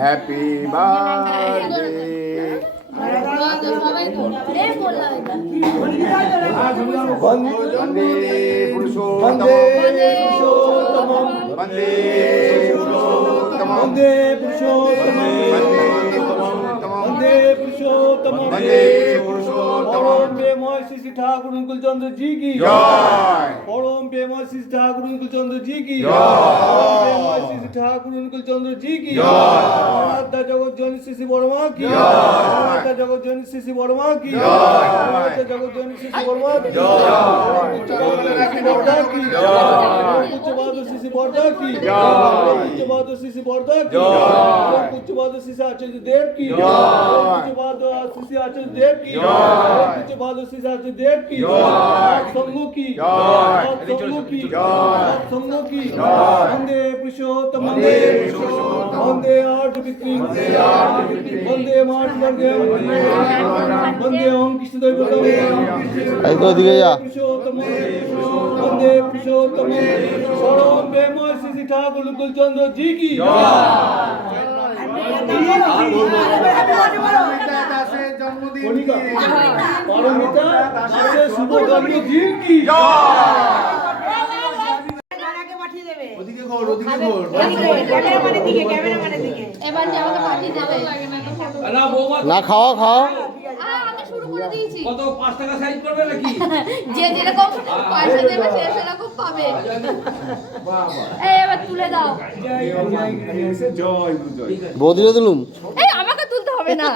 happy birthday বন্দে পুরুষোত্তম বন্দে পুরুষোত্তম বন্দে পুরুষোত্তম বন্দে পুরুষোত্তম বন্দে পুরুষোত্তম পরম প্রেময় শ্রী ঠাকুর অনুকূল চন্দ্র জি কি জয় পরম প্রেময় শ্রী ঠাকুর অনুকূল চন্দ্র জি কি জয় প্রেময় শ্রী ঠাকুর অনুকূল চন্দ্র জি কি জয় রাধা জগৎ জনী শ্রী বর্মা কি জয় রাধা জগৎ জনী শ্রী বর্মা কি জয় রাধা জগৎ জনী শ্রী বর্মা কি জয় বর্দা কি জয় উচ্চবাদ শ্রী বর্দা কি জয় উচ্চবাদ শ্রী বর্দা কি জয় উচ্চবাদ শ্রী আচার্য দেব কি জয় উচ্চবাদ শ্রী আচার্য দেব কি জয় উচ্চবাদ শ্রী আচার্য দেব কি জয় সঙ্গ কি জয় সঙ্গ কি জয় সঙ্গ কি জয় বন্দে পুরুষোত্তম বন্দে পুরুষোত্তম বন্দে আর্যবিক্রী বন্দে মার্গে বন্দে ওম কৃষ্ণদেবতম ওদিকে যা পুরুষোত্তম বন্দে পুরুষোত্তম পরম প্রেময় শ্রী ঠাকুর অনুকূল চন্দ্র জি কি পারমিতা দাসের শুভ জন্মদিন কি এবার যে আমাকে পাঠিয়ে দেবে না বৌমা না খাওয়া খাওয়া আমি শুরু করে দিয়েছি কত 5 টাকা সাইজ করবে নাকি যে যেরকম পয়সা দেবে সে সেরকম পাবে এই এবার তুলে দাও জয় বৌদিরে দিলুম এই আমাকে তুলতে হবে না